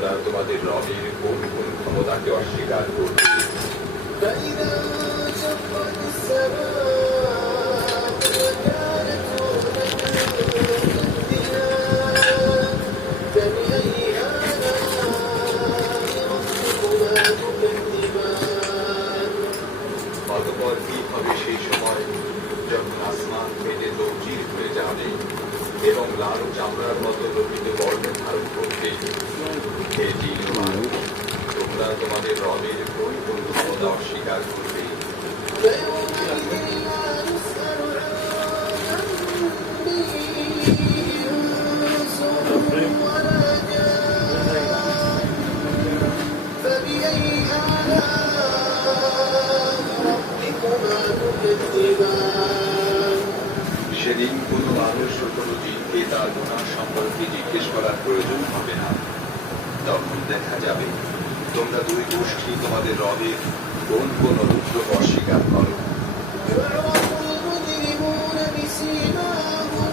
তোমরা তোমাদের রবের কোন কোন ক্ষমতাকে অস্বীকার করবে। অতঃপর কি হবে সেই সময় যখন আসমান ফেটে তৌজির হয়ে যাবে এবং লাল চামড়ার মতো লোহিত বর্ণ ধারণ করবে। হে জিন ও মানুষ, তোমরা তোমাদের রবের কোন কোন ক্ষমতা অস্বীকার করবে। সেদিন কোনো মানুষ ও কোনো জিনকে তার গুনাহ সম্পর্কে জিজ্ঞেস করার প্রয়োজন হবে না। তখন দেখা যাবে তোমরা দুই গোষ্ঠী তোমাদের রবের কোন কোন